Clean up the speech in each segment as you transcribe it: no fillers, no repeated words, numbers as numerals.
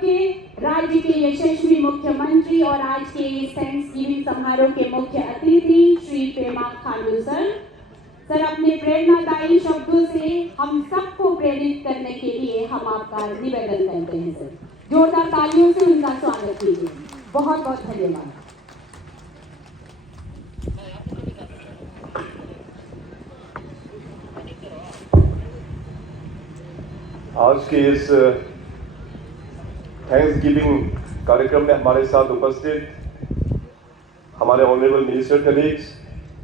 के राज्य के यशस्वी मुख्यमंत्री और आज के इस थैंक्सगिविंग समारोह के मुख्य अतिथि श्री पेमा खांडू सर अपने प्रेरणादायी शब्दों से हम सबको प्रेरित करने के लिए हम आपका निवेदन करते हैं सर। जोरदार तालियों से उनका स्वागत कीजिए। बहुत बहुत धन्यवाद। आज के इस थैंक्सगिविंग कार्यक्रम में हमारे साथ उपस्थित हमारे ऑनरेबल मिनिस्टर कलीग्स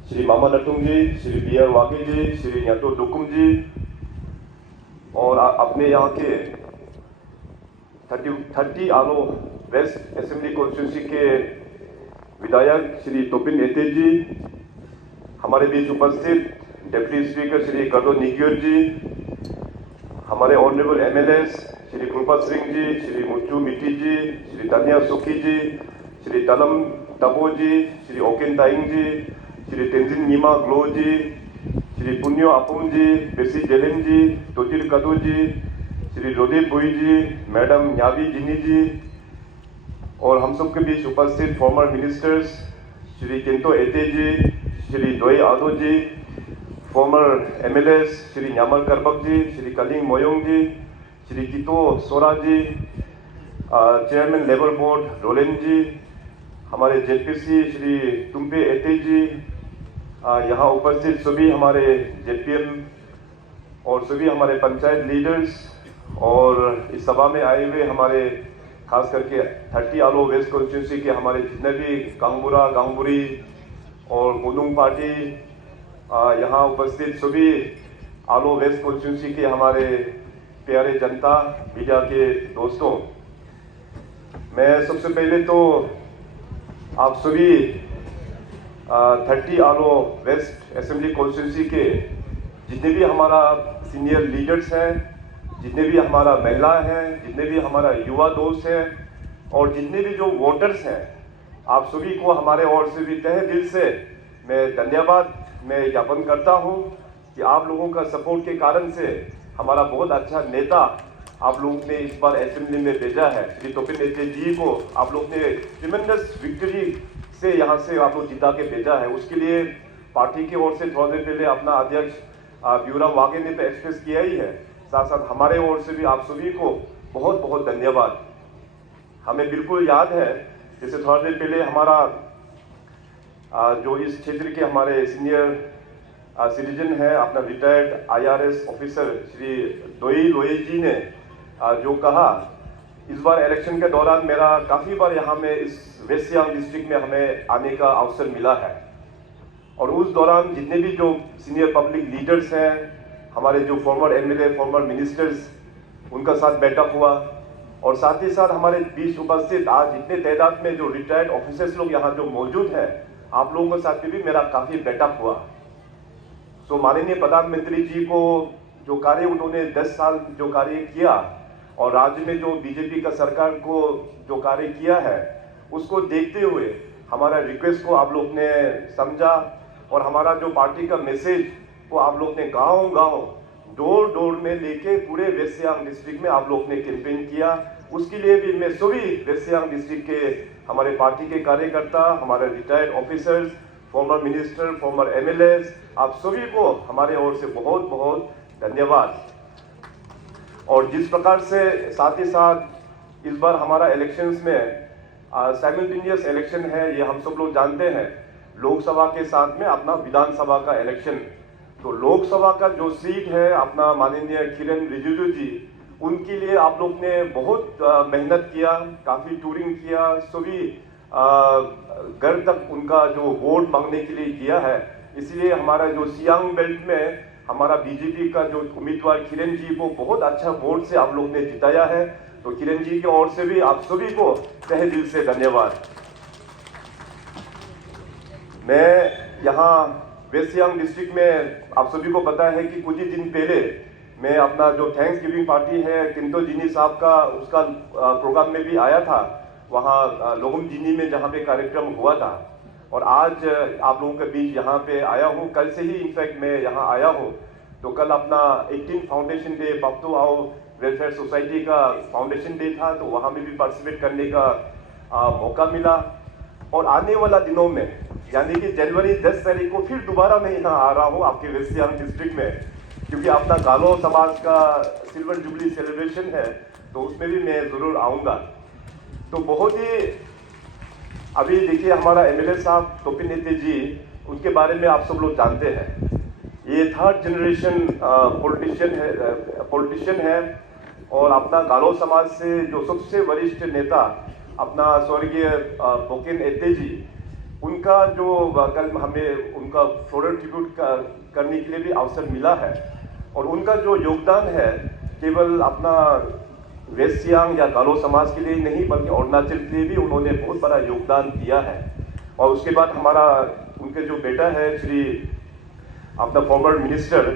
श्री मामा नटुंग जी, श्री बी.आर. वागे जी, श्री न्यातो डुकुम जी और अपने यहाँ के 30 आलो वेस्ट असेंबली कॉन्स्टिट्यूंसी के विधायक श्री तोपिन एते जी, हमारे बीच उपस्थित डिप्टी स्पीकर श्री गर्दो निग्योर जी, हमारे ऑनरेबल एमएलएस श्री कृपा सिंह जी, श्री मुच्चू मिट्टी जी, श्री तन्या सुखी जी, श्री तलम टबो जी, श्री ओकेन ताइंग जी, श्री तेंजिन नीमा ग्लो जी, श्री पुण्यो अपुम जी, बेसी जेलिन जी, तोजिर कदू जी, श्री रोदेव बुई जी, मैडम न्यावी जिनी जी और हम सब के बीच उपस्थित फॉर्मर मिनिस्टर्स श्री किंतो एते जी, श्री दोई आदो जी, फॉर्मर एमएलएस श्री न्यामल करबक जी, श्री कलिंग मोयोंग जी, श्री कितो सोरा जी, चेयरमैन लेबर बोर्ड रोलेन जी, हमारे जेपीसी श्री तुम्पे एते जी, यहाँ उपस्थित सभी हमारे जेपीएम और सभी हमारे पंचायत लीडर्स और इस सभा में आए हुए हमारे खास करके 30 आलो वेस्ट कॉन्स्टिट्यूंसी के हमारे जितने भी गांगबुरा गांगबुरी और गुदुंग पार्टी यहाँ उपस्थित सभी आलो वेस्ट कॉन्स्टिट्यूंसी के हमारे प्यारे जनता मीडिया के दोस्तों, मैं सबसे पहले तो आप सभी 30 आलो वेस्ट असेंबली कॉन्स्टिट्यूंसी के जितने भी हमारा सीनियर लीडर्स हैं, जितने भी हमारा महिला हैं, जितने भी हमारा युवा दोस्त हैं और जितने भी जो वोटर्स हैं, आप सभी को हमारे ओर से भी तहे दिल से मैं धन्यवाद मैं ज्ञापन करता हूं कि आप लोगों का सपोर्ट के कारण से हमारा बहुत अच्छा नेता आप लोगों ने इस बार असेंबली में भेजा है। श्री तोपिन एते जी को आप लोग ने ट्रिमेंडस विक्ट्री से यहाँ से आप लोग जिता के भेजा है, उसके लिए पार्टी की ओर से थोड़ी देर पहले अपना अध्यक्ष ब्यूराम वागे ने तो एक्सप्रेस किया ही है, साथ साथ हमारे ओर से भी आप सभी को बहुत बहुत धन्यवाद। हमें बिल्कुल याद है जैसे थोड़ी देर पहले हमारा जो इस क्षेत्र के हमारे सीनियर सिटीजन है अपना रिटायर्ड IRS ऑफिसर श्री दोई लोई जी ने जो कहा, इस बार इलेक्शन के दौरान मेरा काफ़ी बार यहाँ में इस वेस्ट सियांग डिस्ट्रिक्ट में हमें आने का अवसर मिला है और उस दौरान जितने भी जो सीनियर पब्लिक लीडर्स हैं, हमारे जो फॉर्मर एमएलए फॉर्मर मिनिस्टर्स, उनका साथ बैठक हुआ और साथ ही साथ हमारे बीच उपस्थित आज इतने तादाद में जो रिटायर्ड ऑफिसर्स लोग यहाँ जो मौजूद हैं, आप लोगों के साथ भी मेरा काफ़ी बैठक हुआ। तो माननीय प्रधानमंत्री जी को जो कार्य उन्होंने 10 साल जो कार्य किया और राज्य में जो बीजेपी का सरकार को जो कार्य किया है, उसको देखते हुए हमारा रिक्वेस्ट को आप लोग ने समझा और हमारा जो पार्टी का मैसेज को आप लोग ने गांव-गांव डोर डोर में लेके पूरे वेस्ट सियांग डिस्ट्रिक्ट में आप लोग ने कैंपेन किया। उसके लिए भी मैं सभी वेस्ट सियांग डिस्ट्रिक्ट के हमारे पार्टी के कार्यकर्ता, हमारे retired officers, former minister, former MLAs, आप सभी को हमारे ओर से बहुत बहुत धन्यवाद। और जिस प्रकार से साथ ही साथ इस बार हमारा इलेक्शंस में साइमल्टेनियस इलेक्शन है, ये हम सब लोग जानते हैं, लोकसभा के साथ में अपना विधानसभा का इलेक्शन। तो लोकसभा का जो सीट है अपना माननीय किरण रिजिजू जी, उनके लिए आप लोग ने बहुत मेहनत किया, काफ़ी टूरिंग किया, सभी घर तक उनका जो वोट मांगने के लिए किया है। इसलिए हमारा जो सियांग बेल्ट में हमारा बीजेपी का जो उम्मीदवार किरण जी को बहुत अच्छा वोट से आप लोग ने जिताया है। तो किरण जी की ओर से भी आप सभी को तहे दिल से धन्यवाद। मैं यहाँ वेस्ट सियांग डिस्ट्रिक्ट में आप सभी को पता है कि कुछ ही दिन पहले मैं अपना जो थैंक्सगिविंग पार्टी है किंतो जिनी साहब का उसका प्रोग्राम में भी आया था, वहाँ लोगम जिनी में जहाँ पे कार्यक्रम हुआ था और आज आप लोगों के बीच यहाँ पे आया हूँ। कल से ही इनफैक्ट मैं यहाँ आया हूँ। तो कल अपना 18 फाउंडेशन डे पप्तू आओ वेलफेयर सोसाइटी का फाउंडेशन डे था, तो वहाँ में भी पार्टिसिपेट करने का मौका मिला। और आने वाला दिनों में यानी कि जनवरी 10 तारीख को फिर दोबारा मैं यहाँ आ रहा हूँ आपके वेस्ट सियांग डिस्ट्रिक्ट में, क्योंकि अपना गालो समाज का सिल्वर जुबली सेलिब्रेशन है, तो उसमें भी मैं ज़रूर आऊँगा। तो बहुत ही अभी देखिए हमारा एमएलए साहब तोपिन एते जी, उनके बारे में आप सब लोग जानते हैं। ये थर्ड जनरेशन पॉलिटिशियन है और अपना गालो समाज से जो सबसे वरिष्ठ नेता अपना स्वर्गीय बोकेन एते जी, उनका जो कल हमें उनका फ्लोरल ट्रिब्यूट करने के लिए भी अवसर मिला है। और उनका जो योगदान है केवल अपना वेस्ट सियांग या गालो समाज के लिए नहीं बल्कि अरुणाचल के लिए भी उन्होंने बहुत बड़ा योगदान दिया है। और उसके बाद हमारा उनके जो बेटा है श्री अपना फॉर्मर मिनिस्टर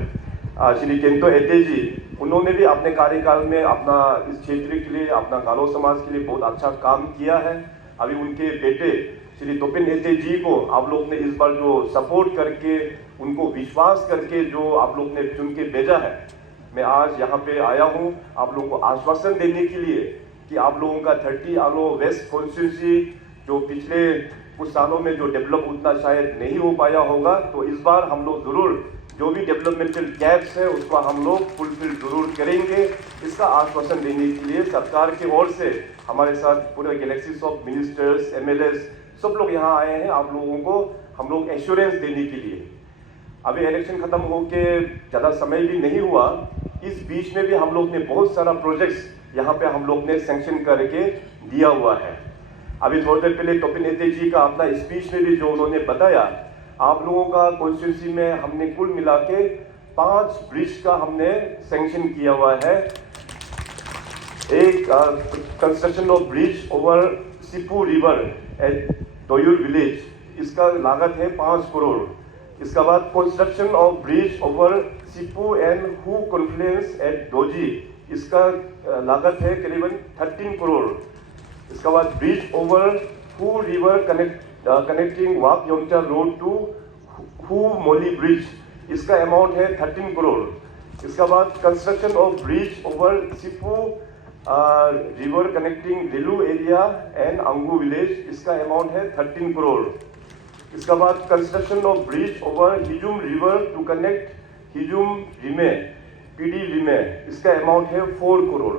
श्री केंतो एते जी, उन्होंने भी अपने कार्यकाल में अपना इस क्षेत्र के लिए अपना गालो समाज के लिए बहुत अच्छा काम किया है। अभी उनके बेटे श्री तोपिन एते जी को आप लोग ने इस बार जो सपोर्ट करके उनको विश्वास करके जो आप लोग ने चुन के भेजा है, मैं आज यहाँ पे आया हूँ आप लोगों को आश्वासन देने के लिए कि आप लोगों का 30 आलो वेस्ट कॉन्स्टिट्यूंसी जो पिछले कुछ सालों में जो डेवलप उतना शायद नहीं हो पाया होगा, तो इस बार हम लोग ज़रूर जो भी डेवलपमेंटल गैप्स है उसको हम लोग फुलफिल ज़रूर करेंगे। इसका आश्वासन देने के लिए सरकार की ओर से हमारे साथ पूरे गैलेक्सीज ऑफ मिनिस्टर्स, एमएलएस सब लोग यहाँ आए हैं आप लोगों को हम लोग एश्योरेंस देने के लिए। अभी इलेक्शन खत्म होके ज़्यादा समय भी नहीं हुआ, इस बीच में भी हम लोग ने बहुत सारा प्रोजेक्ट्स यहाँ पे हम लोग ने सैंक्शन करके दिया हुआ है। अभी थोड़ी देर पहले तोपिन एते जी का अपना स्पीच में भी जो उन्होंने बताया, आप लोगों का कॉन्स्टिट्यूंसी में हमने कुल मिला के 5 ब्रिज का हमने सैंक्शन किया हुआ है। एक construction of bridge over Sipu river at Doyur village, इसका लागत है 5 करोड़। इसका बाद construction of bridge over Sipu and Hu confluence at Doji, इसका लागत है करीबन 13 करोड़। इसका बाद bridge over Hu river connecting Wak Yongcha road to Hu Moli bridge, इसका अमाउंट है 13 करोड़। इसका बाद construction of bridge over Sipu river connecting Rilu area and Angu village, इसका अमाउंट है 13 करोड़। इसका बाद construction of bridge over Hijum river to connect Hijum Rime PD Rime, इसका अमाउंट है 4 करोड़।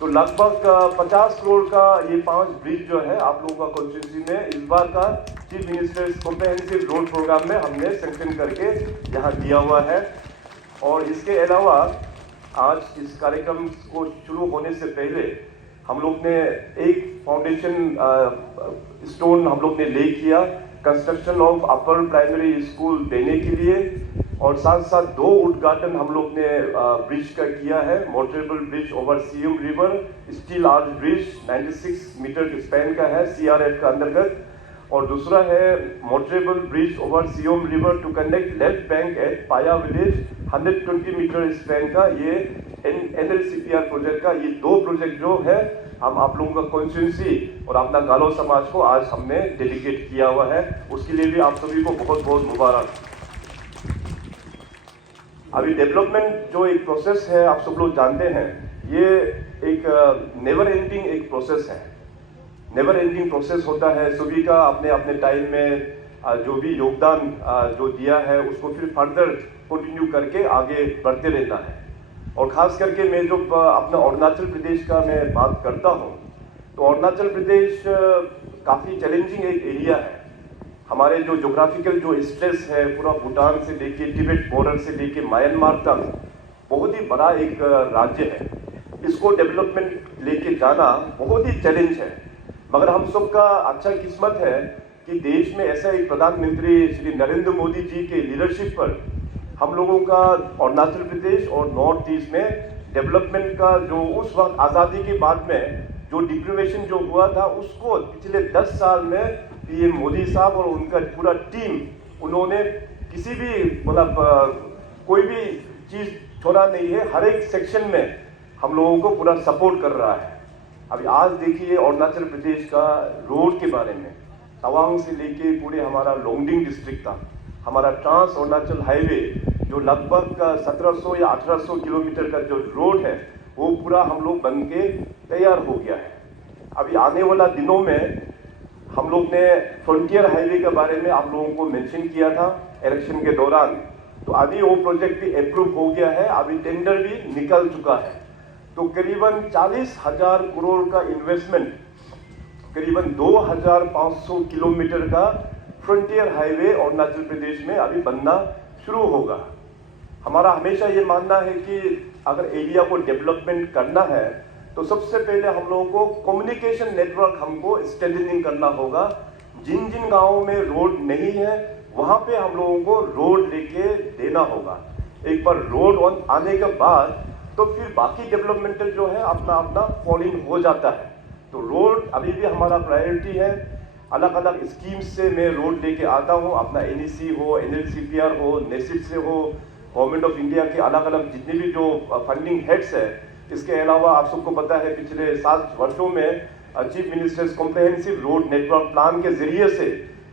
तो लगभग 50 करोड़ का ये 5 ब्रिज जो है आप लोगों का कॉन्स्टिट्यूंसी में इस बार का chief ministers comprehensive road program में हमने सैंक्शन करके यहाँ दिया हुआ है। और इसके अलावा आज इस कार्यक्रम को शुरू होने से पहले हम लोग ने एक फाउंडेशन स्टोन हम लोग ने ले किया construction of upper primary school देने के लिए, और साथ साथ 2 उद्घाटन हम लोग ने ब्रिज का किया है। Motorable bridge over Siyom river steel arch bridge 96 meter span का है सीआरएफ का अंतर्गत, और दूसरा है motorable bridge over Siyom river to connect left bank at Paya village 120 meter span का, ये एनएलसीपीआर प्रोजेक्ट का। ये 2 प्रोजेक्ट जो है हम आप लोगों का कॉन्स्टिट्यूंसी और अपना गालो समाज को आज हमने डेडिकेट किया हुआ है, उसके लिए भी आप सभी को बहुत बहुत मुबारक। अभी डेवलपमेंट जो एक प्रोसेस है आप सब लोग जानते हैं, ये एक नेवर एंडिंग एक प्रोसेस है। नेवर एंडिंग प्रोसेस होता है, सभी का अपने अपने टाइम में जो भी योगदान जो दिया है उसको फिर फर्दर कंटिन्यू करके आगे बढ़ते रहना है। और ख़ास करके मैं जो अपना अरुणाचल प्रदेश का मैं बात करता हूँ, तो अरुणाचल प्रदेश काफ़ी चैलेंजिंग एक एरिया है। हमारे जो जोग्राफिकल जो स्ट्रेस है पूरा भूटान से लेके तिब्बत बॉर्डर से लेके म्यांमार तक बहुत ही बड़ा एक राज्य है। इसको डेवलपमेंट लेके जाना बहुत ही चैलेंज है, मगर हम सबका अच्छा किस्मत है कि देश में ऐसा एक प्रधानमंत्री श्री नरेंद्र मोदी जी के लीडरशिप पर हम लोगों का अरुणाचल प्रदेश और नॉर्थ ईस्ट में डेवलपमेंट का जो उस वक्त आज़ादी के बाद में जो डिप्रिवेशन जो हुआ था उसको पिछले 10 साल में पीएम मोदी साहब और उनका पूरा टीम उन्होंने किसी भी मतलब कोई भी चीज़ छोड़ा नहीं है, हर एक सेक्शन में हम लोगों को पूरा सपोर्ट कर रहा है। अभी आज देखिए अरुणाचल प्रदेश का रोड के बारे में, तवांग से लेके पूरे हमारा लोंगडिंग डिस्ट्रिक्ट तक हमारा ट्रांस अरुणाचल हाईवे जो लगभग 1700 या 1800 किलोमीटर का जो रोड है वो पूरा हम लोग बन के तैयार हो गया है। अभी आने वाला दिनों में हम लोग ने फ्रंटियर हाईवे के बारे में आप लोगों को मेंशन किया था इलेक्शन के दौरान, तो अभी वो प्रोजेक्ट भी अप्रूव हो गया है, अभी टेंडर भी निकल चुका है। तो करीबन 40,000 करोड़ का इन्वेस्टमेंट, करीबन 2,500 किलोमीटर का फ्रंटियर हाईवे अरुणाचल प्रदेश में अभी बनना शुरू होगा। हमारा हमेशा ये मानना है कि अगर एरिया को डेवलपमेंट करना है तो सबसे पहले हम लोगों को कम्युनिकेशन नेटवर्क हमको स्ट्रेंथनिंग करना होगा। जिन जिन गांवों में रोड नहीं है वहां पे हम लोगों को रोड लेके देना होगा। एक बार रोड आने के बाद तो फिर बाकी डेवलपमेंटल जो है अपना अपना फॉल इन हो जाता है। तो रोड अभी भी हमारा प्रायोरिटी है। अलग अलग स्कीम्स से मैं रोड लेके आता हूँ, अपना NEC हो, NLCPR हो, नेसिट से हो, गवर्नमेंट ऑफ इंडिया के अलग अलग जितने भी जो फंडिंग हेड्स है। इसके अलावा आप सबको पता है पिछले 7 वर्षों में chief ministers comprehensive road network plan के जरिए से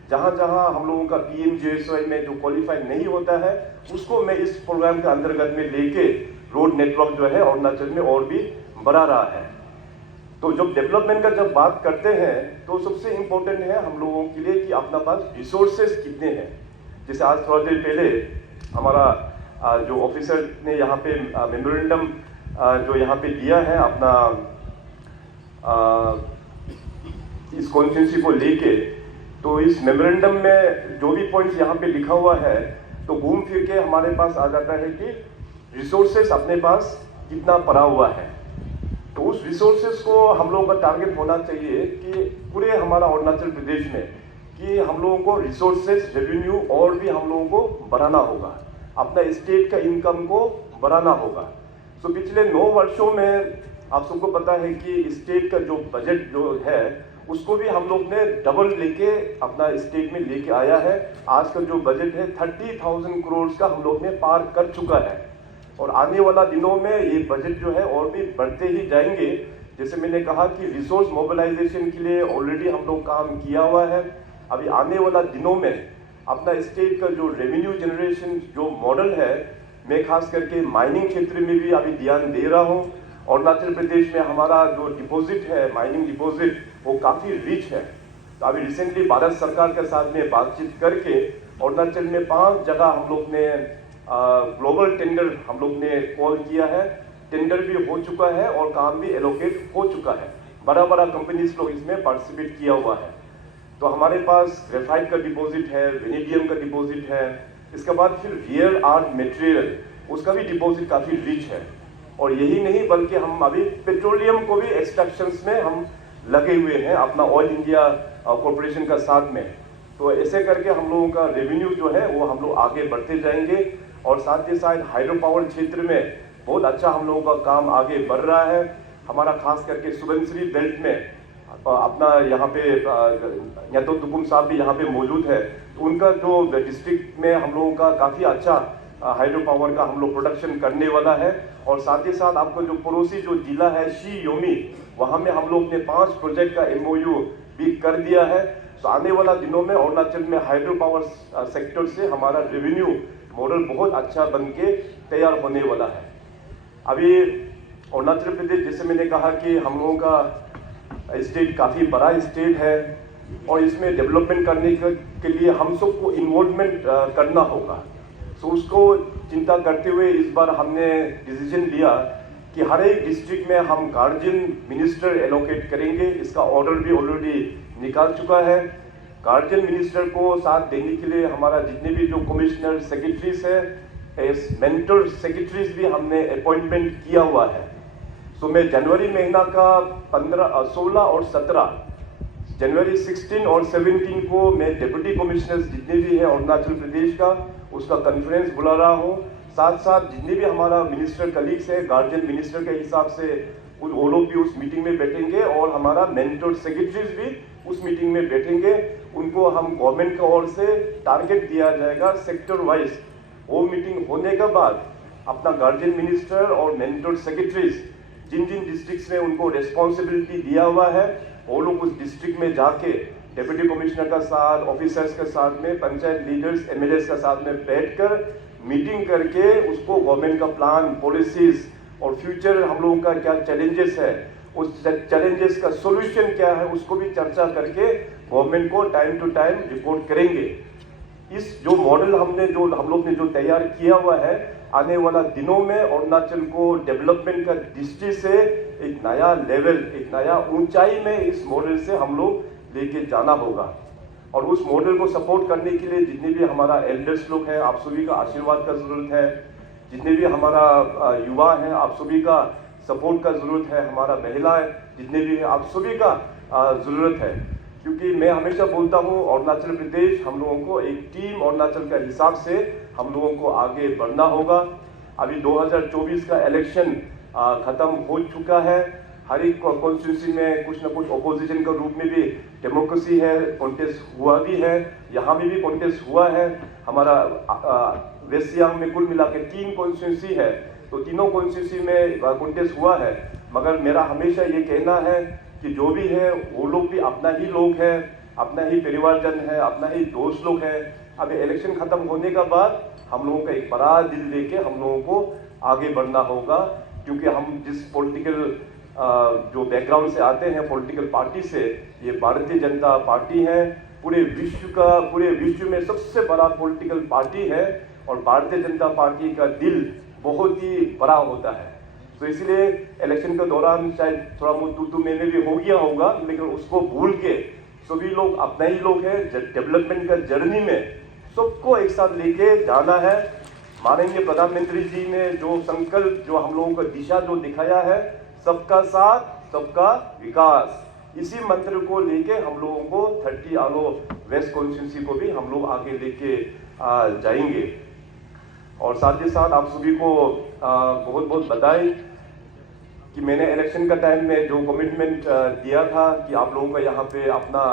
जहाँ जहाँ हम लोगों का PMGSY में जो क्वालिफाई नहीं होता है उसको मैं इस प्रोग्राम के अंतर्गत में लेके रोड नेटवर्क जो है अरुणाचल में और भी बढ़ा रहा है। तो जब डेवलपमेंट का जब बात करते हैं तो सबसे इम्पोर्टेंट है हम लोगों के लिए कि अपना पास रिसोर्सेज कितने हैं। जैसे आज थोड़ा देर पहले हमारा जो ऑफिसर ने यहाँ पे मेमोरेंडम जो यहाँ पे दिया है अपना इस कॉन्स्टिट्यूंसी को लेके, तो इस मेमोरेंडम में जो भी पॉइंट्स यहाँ पे लिखा हुआ है तो घूम फिर के हमारे पास आ जाता है कि रिसोर्सेज अपने पास कितना पड़ा हुआ है। तो उस रिसोर्सेज को हम लोगों का टारगेट होना चाहिए कि पूरे हमारा अरुणाचल प्रदेश में कि हम लोगों को रिसोर्सेज रेवेन्यू और भी हम लोगों को बढ़ाना होगा, अपना स्टेट का इनकम को बढ़ाना होगा। तो पिछले 9 वर्षों में आप सबको पता है कि स्टेट का जो बजट जो है उसको भी हम लोग ने डबल लेके अपना स्टेट में लेके आया है। आज का जो बजट है 30,000 करोड़ का हम लोग ने पार कर चुका है और आने वाला दिनों में ये बजट जो है और भी बढ़ते ही जाएंगे। जैसे मैंने कहा कि रिसोर्स मोबिलाइजेशन के लिए ऑलरेडी हम लोग काम किया हुआ है। अभी आने वाला दिनों में अपना स्टेट का जो रेवेन्यू जनरेशन जो मॉडल है, मैं खास करके माइनिंग क्षेत्र में भी अभी ध्यान दे रहा हूँ। अरुणाचल प्रदेश में हमारा जो डिपॉजिट है, माइनिंग डिपॉजिट, वो काफ़ी रिच है। तो अभी रिसेंटली भारत सरकार के साथ में बातचीत करके अरुणाचल में 5 जगह हम लोग ने ग्लोबल टेंडर हम लोग ने कॉल किया है। टेंडर भी हो चुका है और काम भी एलोकेट हो चुका है। बड़ा बड़ा कंपनीज लोग इसमें पार्टिसिपेट किया हुआ है। तो हमारे पास ग्रेफाइट का डिपॉजिट है, वेनेडियम का डिपॉजिट है, इसके बाद फिर रियल आर्ट मटेरियल उसका भी डिपॉजिट काफ़ी रिच है। और यही नहीं बल्कि हम अभी पेट्रोलियम को भी एक्सट्रैक्शंस में हम लगे हुए हैं अपना ऑयल इंडिया कॉरपोरेशन का साथ में। तो ऐसे करके हम लोगों का रेवेन्यू जो है वो हम लोग आगे बढ़ते जाएंगे और साथ ही साथ हाइड्रो पावर क्षेत्र में बहुत अच्छा हम लोगों का काम आगे बढ़ रहा है। हमारा खास करके सुबनसिरी बेल्ट में अपना यहाँ पे तो दुकुम साहब भी यहाँ पे मौजूद है। तो उनका जो डिस्ट्रिक्ट में हम लोगों का काफ़ी अच्छा हाइड्रो पावर का हम लोग प्रोडक्शन करने वाला है। और साथ ही साथ आपको जो पड़ोसी जो जिला है शी योमी, वहाँ में हम लोग ने 5 प्रोजेक्ट का MOU भी कर दिया है। तो आने वाला दिनों में अरुणाचल में हाइड्रो पावर सेक्टर से हमारा रेवेन्यू मॉडल बहुत अच्छा बन के तैयार होने वाला है। अभी अरुणाचल प्रदेश, जैसे मैंने कहा कि हम लोगों का स्टेट काफ़ी बड़ा स्टेट है और इसमें डेवलपमेंट करने के लिए हम सबको इन्वॉल्वमेंट करना होगा। सो उसको चिंता करते हुए इस बार हमने डिसीजन लिया कि हर एक डिस्ट्रिक्ट में हम गार्जियन मिनिस्टर एलोकेट करेंगे। इसका ऑर्डर भी ऑलरेडी निकाल चुका है। गार्जियन मिनिस्टर को साथ देने के लिए हमारा जितने भी जो कमिश्नर सेक्रेटरीज है, मेंटर सेक्रेटरीज भी हमने अपॉइंटमेंट किया हुआ है। सो मैं जनवरी महीना का 15, 16 और 17, जनवरी 16 और 17 को मैं डिप्टी कमिश्नर्स जितने भी हैं अरुणाचल प्रदेश का उसका कॉन्फ्रेंस बुला रहा हूँ। साथ साथ जितने भी हमारा मिनिस्टर कलीग्स है गार्जियन मिनिस्टर के हिसाब से वो लोग भी उस मीटिंग में बैठेंगे और हमारा मेंटर सेक्रेटरीज भी उस मीटिंग में बैठेंगे। उनको हम गवर्नमेंट की ओर से टारगेट दिया जाएगा सेक्टर वाइज। वो मीटिंग होने के बाद अपना गार्जियन मिनिस्टर और मेंटर सेक्रेटरीज जिन जिन डिस्ट्रिक्ट्स में उनको रिस्पॉन्सिबिलिटी दिया हुआ है वो लोग उस डिस्ट्रिक्ट में जाके डिप्टी कमिश्नर का साथ, ऑफिसर्स के साथ में, पंचायत लीडर्स, MLAs के साथ में बैठकर मीटिंग करके उसको गवर्नमेंट का प्लान, पॉलिसीज और फ्यूचर हम लोगों का क्या चैलेंजेस है, उस चैलेंजेस का सॉल्यूशन क्या है, उसको भी चर्चा करके गवर्नमेंट को टाइम टू टाइम रिपोर्ट करेंगे। इस जो मॉडल हम लोग ने जो तैयार किया हुआ है, आने वाला दिनों में अरुणाचल को डेवलपमेंट का दृष्टि से एक नया लेवल, एक नया ऊंचाई में इस मॉडल से हम लोग लेके जाना होगा। और उस मॉडल को सपोर्ट करने के लिए जितने भी हमारा एल्डर्स लोग हैं, आप सभी का आशीर्वाद का जरूरत है। जितने भी हमारा युवा हैं, आप सभी का सपोर्ट का जरूरत है। हमारा महिलाएं जितने भी हैं, आप सभी का जरूरत है। क्योंकि मैं हमेशा बोलता हूँ, अरुणाचल प्रदेश हम लोगों को एक टीम अरुणाचल का हिसाब से हम लोगों को आगे बढ़ना होगा। अभी 2024 का इलेक्शन खत्म हो चुका है। हर एक कॉन्स्टिट्यूंसी में कुछ ना कुछ ओपोजिशन के रूप में भी डेमोक्रेसी है, कॉन्टेस्ट हुआ भी है, यहाँ भी कॉन्टेस्ट हुआ है। हमारा वेस्ट सियांग में कुल मिला के 3 कॉन्स्टिट्यूंसी है, तो तीनों कॉन्स्टिट्यूंसी में कॉन्टेस्ट हुआ है। मगर मेरा हमेशा ये कहना है कि जो भी है वो लोग भी अपना ही लोग है, अपना ही परिवारजन है, अपना ही दोस्त लोग है। अब इलेक्शन खत्म होने के बाद हम लोगों का एक बड़ा दिल लेके हम लोगों को आगे बढ़ना होगा। क्योंकि हम जिस पॉलिटिकल जो बैकग्राउंड से आते हैं, पॉलिटिकल पार्टी से, ये भारतीय जनता पार्टी है। पूरे विश्व में सबसे बड़ा पॉलिटिकल पार्टी है और भारतीय जनता पार्टी का दिल बहुत ही बड़ा होता है। तो इसलिए इलेक्शन के दौरान शायद थोड़ा बहुत तू में भी हो गया होगा, लेकिन उसको भूल के सभी लोग अपना ही लोग हैं। डेवलपमेंट का जर्नी में सबको एक साथ लेके जाना है। माननीय प्रधानमंत्री जी ने जो संकल्प, जो हम लोगों को दिशा जो दिखाया है, सबका साथ सबका विकास, इसी मंत्र को लेके हम लोगों को 30 आलो वेस्ट कॉन्स्टिट्यूंसी को भी हम लोग आगे लेके जाएंगे। और साथ ही साथ आप सभी को बहुत बहुत बधाई कि मैंने इलेक्शन का टाइम में जो कमिटमेंट दिया था कि आप लोगों का यहाँ पे अपना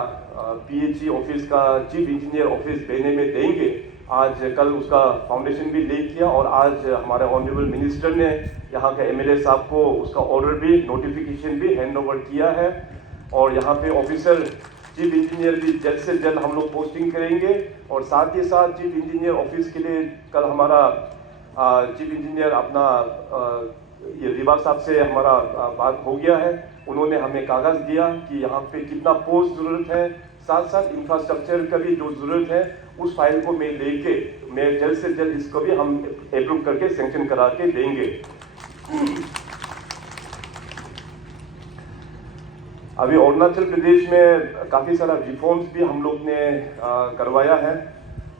PHE ऑफिस का चीफ इंजीनियर ऑफिस देने में देंगे। आज कल उसका फाउंडेशन भी ले किया और आज हमारे ऑनरेबल मिनिस्टर ने यहाँ के MLA साहब को उसका ऑर्डर भी, नोटिफिकेशन भी हैंड ओवर किया है। और यहाँ पे ऑफिसर चीफ इंजीनियर भी जल्द से जल्द हम लोग पोस्टिंग करेंगे। और साथ ही साथ चीफ इंजीनियर ऑफिस के लिए कल हमारा चीफ इंजीनियर अपना ये रिवा साहब से हमारा बात हो गया है। उन्होंने हमें कागज़ दिया कि यहाँ पे कितना पोस्ट ज़रूरत है, साथ साथ इंफ्रास्ट्रक्चर का भी जो ज़रूरत है, उस फाइल को मैं जल्द से जल्द इसको भी हम अप्रूव करके सेंक्शन करा के देंगे। अभी अरुणाचल प्रदेश में काफ़ी सारा रिफॉर्म्स भी हम लोग ने करवाया है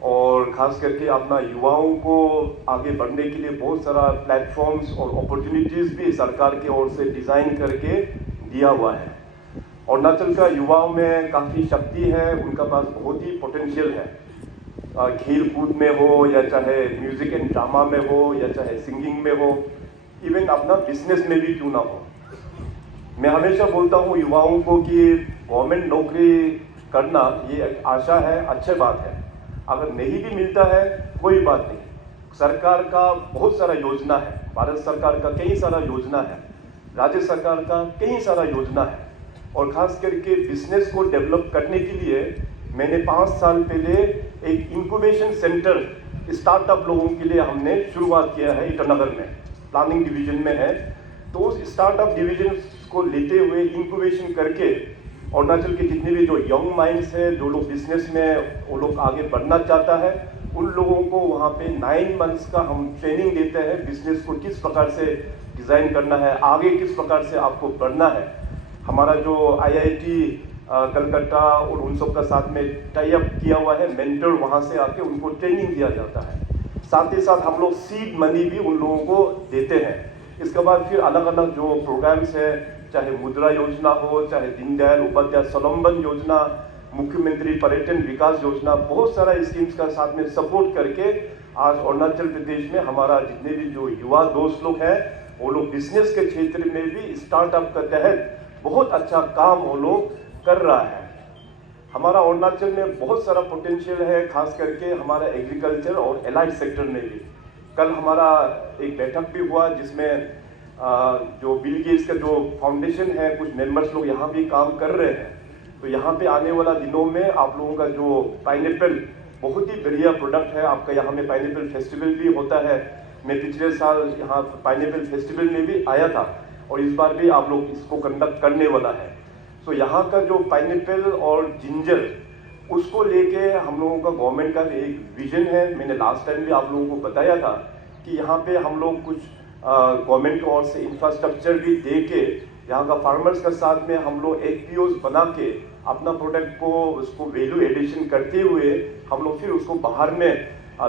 और ख़ास करके अपना युवाओं को आगे बढ़ने के लिए बहुत सारा प्लेटफॉर्म्स और अपॉर्चुनिटीज़ भी सरकार की ओर से डिज़ाइन करके दिया हुआ है। अरुणाचल का युवाओं में काफ़ी शक्ति है, उनका पास बहुत ही पोटेंशियल है। खेल कूद में हो, या चाहे म्यूज़िक एंड ड्रामा में हो, या चाहे सिंगिंग में हो, इवन अपना बिजनेस में भी क्यों ना हो। मैं हमेशा बोलता हूँ युवाओं को कि गवर्नमेंट नौकरी करना ये एक आशा है, अच्छी बात है। अगर नहीं भी मिलता है कोई बात नहीं, सरकार का बहुत सारा योजना है, भारत सरकार का कई सारा योजना है, राज्य सरकार का कई सारा योजना है। और ख़ास करके बिजनेस को डेवलप करने के लिए मैंने 5 साल पहले एक इंक्यूबेशन सेंटर स्टार्टअप लोगों के लिए हमने शुरुआत किया है, ईटानगर में प्लानिंग डिवीजन में है। तो उस स्टार्टअप डिवीजन को लेते हुए इंक्यूबेशन करके अरुणाचल के जितने भी जो यंग माइंड्स है, जो लोग बिजनेस में वो लोग आगे बढ़ना चाहता है, उन लोगों को वहाँ पे 9 मंथ्स का हम ट्रेनिंग देते हैं। बिजनेस को किस प्रकार से डिज़ाइन करना है, आगे किस प्रकार से आपको बढ़ना है। हमारा जो IIT कलकत्ता और उन सब का साथ में टाई अप किया हुआ है, मेंटर वहाँ से आके उनको ट्रेनिंग दिया जाता है। साथ ही साथ हम लोग सीड मनी भी उन लोगों को देते हैं। इसके बाद फिर अलग अलग जो प्रोग्राम्स है, चाहे मुद्रा योजना हो, चाहे दीनदयाल उपाध्याय स्वावलंबन योजना, मुख्यमंत्री पर्यटन विकास योजना, बहुत सारा स्कीम्स का साथ में सपोर्ट करके आज अरुणाचल प्रदेश में हमारा जितने भी जो युवा दोस्त लोग हैं, वो लोग बिजनेस के क्षेत्र में भी स्टार्टअप के तहत बहुत अच्छा काम वो लोग कर रहा है। हमारा अरुणाचल में बहुत सारा पोटेंशियल है, खास करके हमारा एग्रीकल्चर और एलाइड सेक्टर में भी। कल हमारा एक बैठक भी हुआ जिसमें जो बिल गेट्स का जो फाउंडेशन है, कुछ मेंबर्स लोग यहाँ भी काम कर रहे हैं। तो यहाँ पे आने वाला दिनों में आप लोगों का जो पाइनएप्पल बहुत ही बढ़िया प्रोडक्ट है, आपका यहाँ में पाइनएप्पल फेस्टिवल भी होता है। मैं पिछले साल यहाँ पाइनएप्पल फेस्टिवल में भी आया था और इस बार भी आप लोग इसको कंडक्ट करने वाला है। सो यहाँ का जो पाइनएप्पल और जिंजर उसको लेके हम लोगों का गवर्नमेंट का एक विजन है। मैंने लास्ट टाइम भी आप लोगों को बताया था कि यहाँ पे हम लोग कुछ गवर्नमेंट की ओर से इंफ्रास्ट्रक्चर भी दे के यहाँ का फार्मर्स के साथ में हम लोग FPOs बना के अपना प्रोडक्ट को उसको वैल्यू एडिशन करते हुए हम लोग फिर उसको बाहर में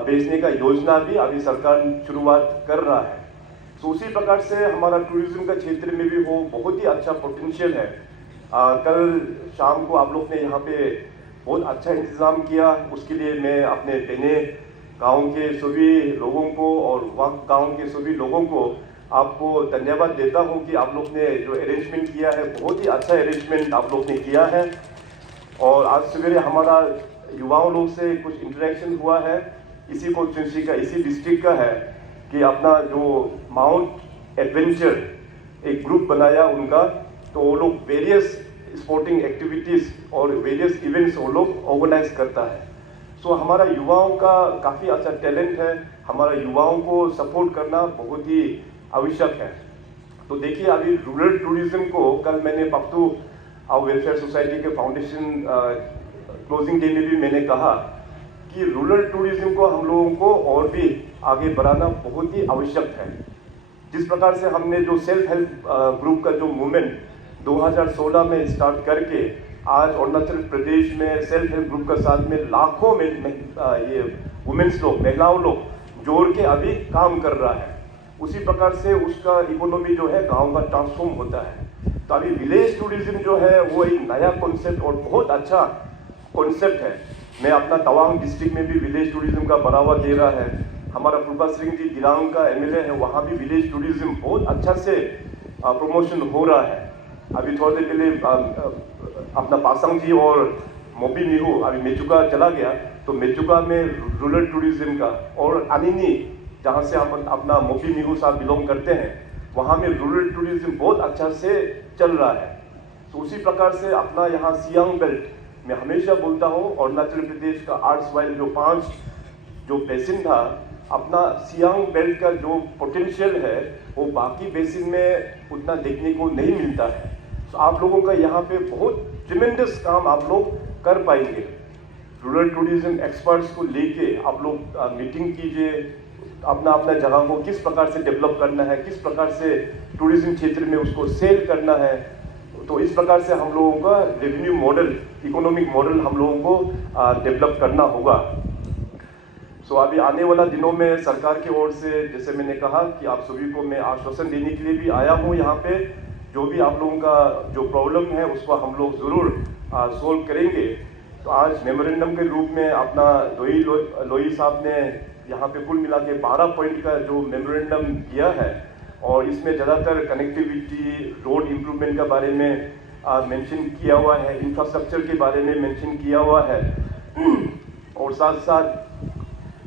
बेचने का योजना भी अभी सरकार शुरुआत कर रहा है। तो उसी प्रकार से हमारा टूरिज्म का क्षेत्र में भी वो बहुत ही अच्छा पोटेंशियल है। कल शाम को आप लोग ने यहाँ पे बहुत अच्छा इंतज़ाम किया, उसके लिए मैं अपने बेने गांव के सभी लोगों को और वक्त गांव के सभी लोगों को आपको धन्यवाद देता हूं कि आप लोग ने जो अरेंजमेंट किया है बहुत ही अच्छा अरेंजमेंट आप लोग ने किया है। और आज सवेरे हमारा युवाओं लोग से कुछ इंटरेक्शन हुआ है, इसी कॉन्स्टिट्यूंसी का, इसी डिस्ट्रिक्ट का है कि अपना जो माउंट एडवेंचर एक ग्रुप बनाया उनका, तो वो लोग वेरियस स्पोर्टिंग एक्टिविटीज़ और वेरियस इवेंट्स वो लोग ऑर्गेनाइज करता है। सो हमारा युवाओं का काफ़ी अच्छा टैलेंट है, हमारा युवाओं को सपोर्ट करना बहुत ही आवश्यक है। तो देखिए अभी रूरल टूरिज्म को कल मैंने पप्तू वेलफेयर सोसाइटी के फाउंडेशन क्लोजिंग डे में भी मैंने कहा कि रूरल टूरिज्म को हम लोगों को और भी आगे बढ़ाना बहुत ही आवश्यक है। जिस प्रकार से हमने जो सेल्फ हेल्प ग्रुप का जो मूवमेंट 2016 में स्टार्ट करके आज अरुणाचल प्रदेश में सेल्फ हेल्प ग्रुप के साथ में लाखों में ये वुमेन्स लोग, महिलाओं लोग जोड़ के अभी काम कर रहा है, उसी प्रकार से उसका इकोनॉमी जो है गांव का ट्रांसफॉर्म होता है। तो अभी विलेज टूरिज्म जो है वो एक नया कॉन्सेप्ट और बहुत अच्छा कॉन्सेप्ट है। मैं अपना तवांग डिस्ट्रिक्ट में भी विलेज टूरिज्म का बढ़ावा दे रहा है। हमारा कृपा सिंह जी दिरांग का MLA है, वहाँ भी विलेज टूरिज्म बहुत अच्छा से प्रमोशन हो रहा है। अभी थोड़ी देर पहले अपना पासंग जी और मोबी मिहू अभी मेचुका चला गया, तो मेचुका में रूरल टूरिज्म का, और अनिनी जहाँ से हम अपना मोबी मिहू साहब बिलोंग करते हैं, वहाँ में रूरल टूरिज्म बहुत अच्छा से चल रहा है। तो उसी प्रकार से अपना यहाँ सियांग बेल्ट, मैं हमेशा बोलता हूँ अरुणाचल प्रदेश का आर्ट्स वाइल जो 5 जो बेसिन था, अपना सियांग बेल्ट का जो पोटेंशियल है वो बाकी बेसिन में उतना देखने को नहीं मिलता है। तो आप लोगों का यहाँ पे बहुत ट्रिमेंडस काम आप लोग कर पाएंगे। रूरल टूरिज्म एक्सपर्ट्स को लेके आप लोग मीटिंग कीजिए, अपना अपना जगह को किस प्रकार से डेवलप करना है, किस प्रकार से टूरिज्म क्षेत्र में उसको सेल करना है। तो इस प्रकार से हम लोगों का रेवेन्यू मॉडल, इकोनॉमिक मॉडल हम लोगों को डेवलप करना होगा। सो अभी आने वाला दिनों में सरकार की ओर से, जैसे मैंने कहा कि आप सभी को मैं आश्वासन देने के लिए भी आया हूँ यहाँ पे, जो भी आप लोगों का जो प्रॉब्लम है उसको हम लोग ज़रूर सोल्व करेंगे। तो आज मेमोरेंडम के रूप में अपना लोई साहब ने यहाँ पे कुल मिला के 12 पॉइंट का जो मेमोरेंडम दिया है, और इसमें ज़्यादातर कनेक्टिविटी, रोड इम्प्रूवमेंट के बारे में मेंशन किया हुआ है, इंफ्रास्ट्रक्चर के बारे में मेंशन किया हुआ है, और साथ साथ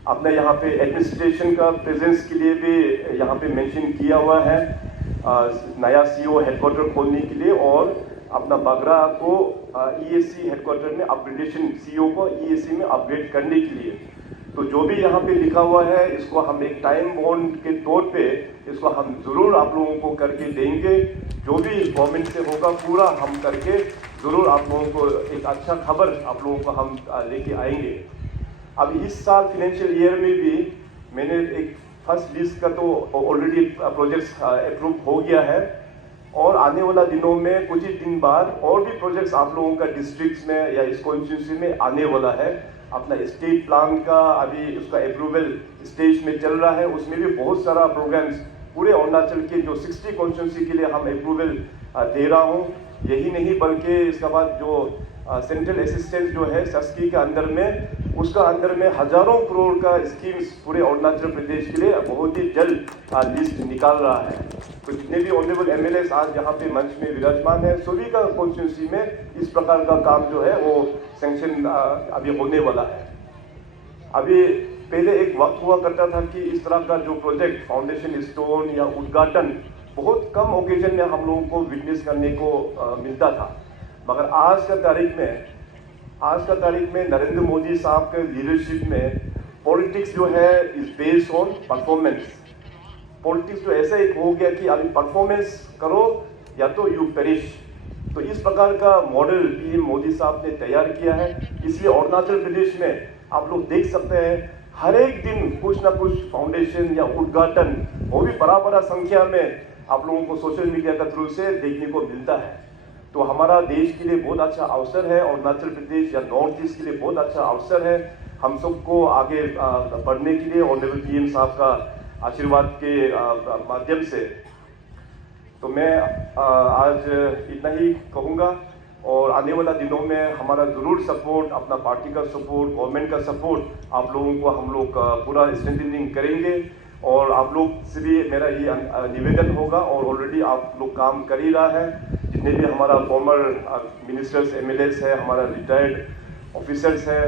अपने यहाँ पे एडमिनिस्ट्रेशन का प्रेजेंस के लिए भी यहाँ पे मेंशन किया हुआ है, नया CO हेडक्वार्टर खोलने के लिए, और अपना बागरा को EAC हेडक्वार्टर में अपग्रेडेशन, CO को EAC में अपग्रेड करने के लिए। तो जो भी यहाँ पे लिखा हुआ है इसको हम एक टाइम बॉन्ड के तौर पे इसको हम ज़रूर आप लोगों को करके देंगे। जो भी गवर्नमेंट से होगा पूरा हम करके ज़रूर आप लोगों को एक अच्छा खबर आप लोगों को हम लेके आएंगे। अब इस साल फाइनेंशियल ईयर में भी मैंने एक फर्स्ट लिस्ट का तो ऑलरेडी प्रोजेक्ट्स अप्रूव हो गया है, और आने वाला दिनों में कुछ ही दिन बाद और भी प्रोजेक्ट्स आप लोगों का डिस्ट्रिक्ट्स में या इस कॉन्स्टिट्यूंसी में आने वाला है। अपना स्टेट प्लान का अभी उसका अप्रूवल स्टेज में चल रहा है, उसमें भी बहुत सारा प्रोग्राम्स पूरे अरुणाचल के जो 60 कॉन्स्टिट्यूंसी के लिए हम अप्रूवल दे रहा हूँ। यही नहीं बल्कि इसके बाद जो सेंट्रल असिस्टेंस जो है सस्की के अंदर में, उसका अंदर में हजारों करोड़ का स्कीम्स पूरे अरुणाचल प्रदेश के लिए बहुत ही जल्द लिस्ट निकाल रहा है। तो जितने भी ऑनरेबल MLAs आज यहाँ पे मंच में विराजमान है, सभी का कॉन्स्टिट्यूंसी में इस प्रकार का काम जो है वो सैंक्शन अभी होने वाला है। अभी पहले एक वक्त हुआ करता था कि इस तरह का जो प्रोजेक्ट फाउंडेशन स्टोन या उद्घाटन बहुत कम ओकेजन में हम लोगों को विटनेस करने को मिलता था, मगर आज का तारीख में नरेंद्र मोदी साहब के लीडरशिप में पॉलिटिक्स जो है is based on performance. Politics तो ऐसा एक हो गया कि अभी परफॉर्मेंस करो या तो यू पेरिश। तो इस प्रकार का मॉडल पीएम मोदी साहब ने तैयार किया है। इसलिए अरुणाचल प्रदेश में आप लोग देख सकते हैं हर एक दिन कुछ ना कुछ फाउंडेशन या उद्घाटन, वो भी बड़ा संख्या में आप लोगों को सोशल मीडिया के थ्रू से देखने को मिलता है। तो हमारा देश के लिए बहुत अच्छा अवसर है, अरुणाचल प्रदेश या नॉर्थ ईस्ट के लिए बहुत अच्छा अवसर है हम सबको आगे बढ़ने के लिए ऑनरेबल पीएम साहब का आशीर्वाद के माध्यम से। तो मैं आज इतना ही कहूँगा और आने वाला दिनों में हमारा ज़रूर सपोर्ट, अपना पार्टी का सपोर्ट, गवर्नमेंट का सपोर्ट आप लोगों को हम लोग पूरा स्ट्रेंथनिंग करेंगे। और आप लोग से भी मेरा ये निवेदन होगा और ऑलरेडी आप लोग काम कर ही रहा है, जितने भी हमारा फॉर्मर मिनिस्टर्स एमएलएस है, हमारा रिटायर्ड ऑफिसर्स है,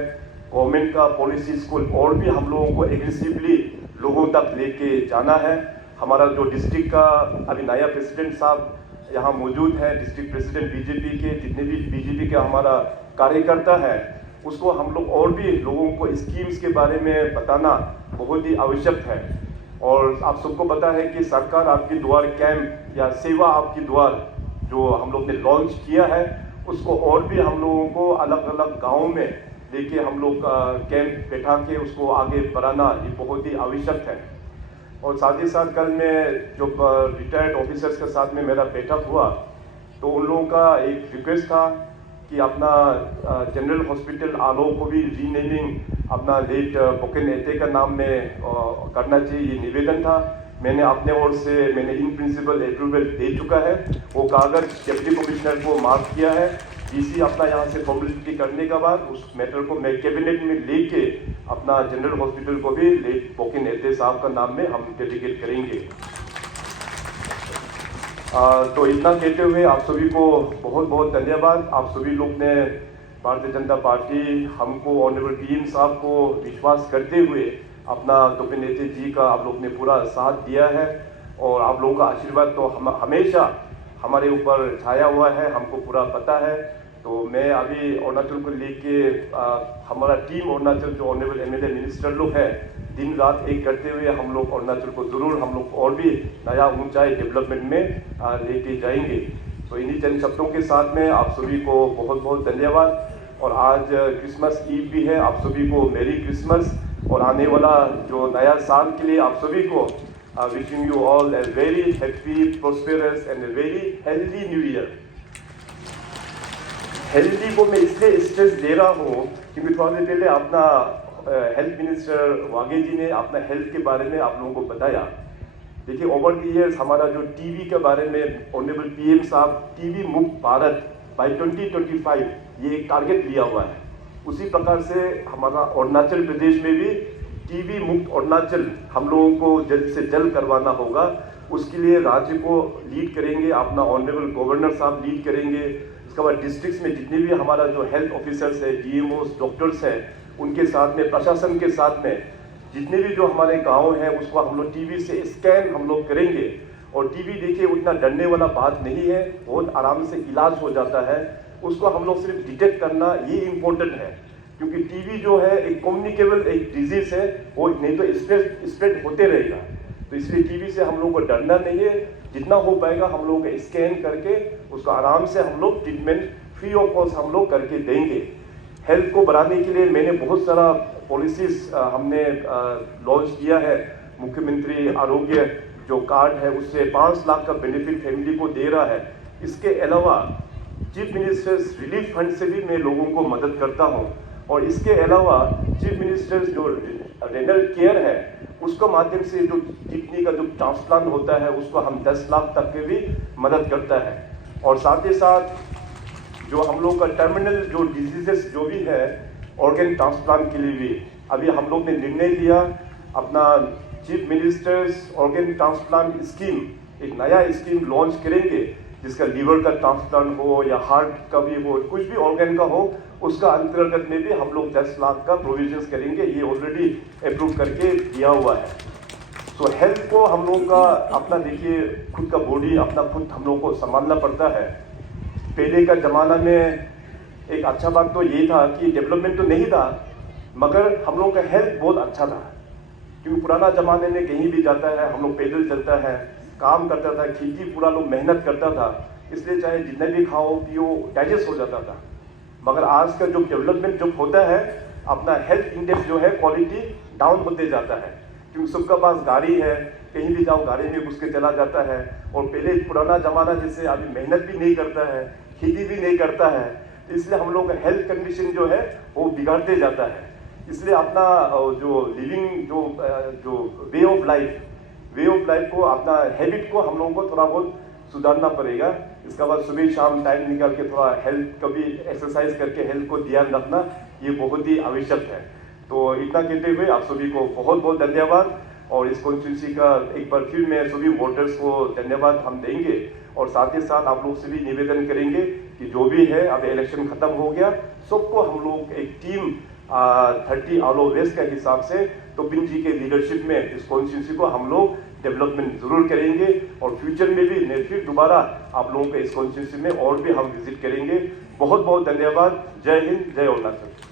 गवर्नमेंट का पॉलिसीज को और भी हम लोगों को एग्रेसिवली लोगों तक लेके जाना है। हमारा जो डिस्ट्रिक्ट का अभी नया प्रेसिडेंट साहब यहाँ मौजूद है, डिस्ट्रिक्ट प्रेसिडेंट बीजेपी के, जितने भी बीजेपी के हमारा कार्यकर्ता है, उसको हम लोग और भी लोगों को स्कीम्स के बारे में बताना बहुत ही आवश्यक है। और आप सबको पता है कि सरकार आपकी द्वार कैंप या सेवा आपकी द्वार जो हम लोग ने लॉन्च किया है, उसको और भी हम लोगों को अलग अलग गाँव में लेके हम लोग कैंप बैठा के उसको आगे बढ़ाना ये बहुत ही आवश्यक है। और साथ ही साथ कल में जब रिटायर्ड ऑफिसर्स के साथ में मेरा बैठक हुआ तो उन लोगों का एक रिक्वेस्ट था कि अपना जनरल हॉस्पिटल आलो को भी रीनेमिंग अपना लेट बोकेन एते का नाम में करना चाहिए, ये निवेदन था। मैंने अपने ओर से मैंने इन प्रिंसिपल अप्रूवल दे चुका है, वो कागज डिप्टी कमिश्नर को मार्क किया है। डीसी अपना यहाँ से फॉर्मेलिटी करने के बाद उस मैटर को मैं कैबिनेट में लेके अपना जनरल हॉस्पिटल को भी लेट बोकेन एते साहब का नाम में हम डेडिकेट करेंगे। तो इतना कहते हुए आप सभी को बहुत बहुत धन्यवाद। आप सभी लोग ने भारतीय जनता पार्टी हमको ऑनरेबल पीएम साहब को विश्वास करते हुए अपना तोपेन एते जी का आप लोग ने पूरा साथ दिया है और आप लोगों का आशीर्वाद तो हमेशा हमारे ऊपर छाया हुआ है, हमको पूरा पता है। तो मैं अभी अरुणाचल को लेके हमारा टीम अरुणाचल जो ऑनरेबल एमएलए मिनिस्टर लोग हैं, दिन रात एक करते हुए हम लोग अरुणाचल को ज़रूर हम लोग और भी नया ऊंचाई डेवलपमेंट में लेके जाएंगे। तो इन्हीं चंद शब्दों के साथ में आप सभी को बहुत बहुत धन्यवाद। और आज क्रिसमस ईव भी है, आप सभी को मेरी क्रिसमस और आने वाला जो नया साल के लिए आप सभी को wishing you all a very happy, prosperous and a very healthy new year. Healthy को मैं इसलिए स्ट्रेस दे रहा हूँ क्योंकि थोड़ा देर पहले अपना हेल्थ मिनिस्टर वाघे जी ने अपना हेल्थ के बारे में आप लोगों को बताया। देखिए ओवर द ईयर्स हमारा जो टीबी के बारे में ऑनरेबल पीएम साहब टीबी मुक्त भारत बाय 2025 ये एक टारगेट लिया हुआ है। उसी प्रकार से हमारा अरुणाचल प्रदेश में भी टीबी मुक्त अरुणाचल हम लोगों को जल्द से जल्द करवाना होगा। उसके लिए राज्य को लीड करेंगे, अपना ऑनरेबल गवर्नर साहब लीड करेंगे। उसके बाद डिस्ट्रिक्ट्स में जितने भी हमारा जो हेल्थ ऑफिसर्स है, डीएमओस, डॉक्टर्स हैं, उनके साथ में प्रशासन के साथ में जितने भी जो हमारे गांव हैं उसको हम लोग टीवी से स्कैन हम लोग करेंगे। और टीवी देखिए उतना डरने वाला बात नहीं है, बहुत आराम से इलाज हो जाता है। उसको हम लोग सिर्फ डिटेक्ट करना ये इम्पोर्टेंट है, क्योंकि टीवी जो है एक कम्युनिकेबल एक डिजीज है, वो नहीं तो स्प्रेड होते रहेगा। तो इसलिए टीवी से हम लोग को डरना नहीं है, जितना हो पाएगा हम लोग स्कैन करके उसको आराम से हम लोग ट्रीटमेंट फ्री ऑफ कॉस्ट हम लोग करके देंगे। हेल्थ को बढ़ाने के लिए मैंने बहुत सारा पॉलिसीज हमने लॉन्च किया है। मुख्यमंत्री आरोग्य जो कार्ड है उससे 5 लाख का बेनिफिट फैमिली को दे रहा है। इसके अलावा चीफ मिनिस्टर्स रिलीफ फंड से भी मैं लोगों को मदद करता हूं। और इसके अलावा चीफ मिनिस्टर्स जो रेनल केयर है उसके माध्यम से जो किडनी का जो ट्रांसप्लांट होता है उसको हम 10 लाख तक के भी मदद करता है। और साथ ही साथ जो हम लोग का टर्मिनल जो डिजीजेस जो भी है ऑर्गन ट्रांसप्लांट के लिए भी अभी हम लोग ने निर्णय लिया, अपना chief ministers organ transplant scheme एक नया स्कीम लॉन्च करेंगे, जिसका लीवर का ट्रांसप्लांट हो या हार्ट का भी हो, कुछ भी ऑर्गन का हो, उसका अंतर्गत में भी हम लोग 10 लाख का प्रोविजंस करेंगे। ये ऑलरेडी अप्रूव करके दिया हुआ है। तो हेल्थ को हम लोगों का अपना देखिए खुद का बॉडी अपना खुद हम लोगों को संभालना पड़ता है। पहले का ज़माना में एक अच्छा बात तो ये था कि डेवलपमेंट तो नहीं था, मगर हम लोगों का हेल्थ बहुत अच्छा था। क्योंकि पुराना ज़माने में कहीं भी जाता है हम लोग पैदल चलता है, काम करता था, खेती पूरा लोग मेहनत करता था, इसलिए चाहे जितने भी खाओ पियो डाइजेस्ट हो जाता था। मगर आज का जो डेवलपमेंट जो होता है, अपना हेल्थ इंडेक्स जो है क्वालिटी डाउन होते जाता है, क्योंकि सबका पास गाड़ी है, कहीं भी जाओ गाड़ी में घुस के चला जाता है। और पहले पुराना ज़माना जैसे अभी मेहनत भी नहीं करता है, खेती भी नहीं करता है, तो इसलिए हम लोग का हेल्थ कंडीशन जो है वो बिगाड़ते जाता है। इसलिए अपना जो लिविंग जो वे ऑफ लाइफ को, अपना हैबिट को हम लोगों को थोड़ा बहुत सुधारना पड़ेगा। इसके बाद सुबह शाम टाइम निकाल के थोड़ा हेल्थ कभी एक्सरसाइज करके हेल्थ को ध्यान रखना ये बहुत ही आवश्यक है। तो इतना कहते हुए आप सभी को बहुत बहुत धन्यवाद, और इस कॉन्स्टिट्यूंसी का एक बार फिर मैं सभी वोटर्स को धन्यवाद हम देंगे, और साथ ही साथ आप लोग से भी निवेदन करेंगे कि जो भी है अब इलेक्शन खत्म हो गया, सबको हम लोग एक टीम 30 आलो वेस्ट के हिसाब से तोपिन जी के लीडरशिप में इस कॉन्स्टिट्यूंसी को हम लोग डेवलपमेंट जरूर करेंगे, और फ्यूचर में भी मैं फिर दोबारा आप लोगों को इस कॉन्स्टिट्यूंसी में और भी हम विजिट करेंगे। बहुत बहुत धन्यवाद। जय हिंद, जय अरुणाचल।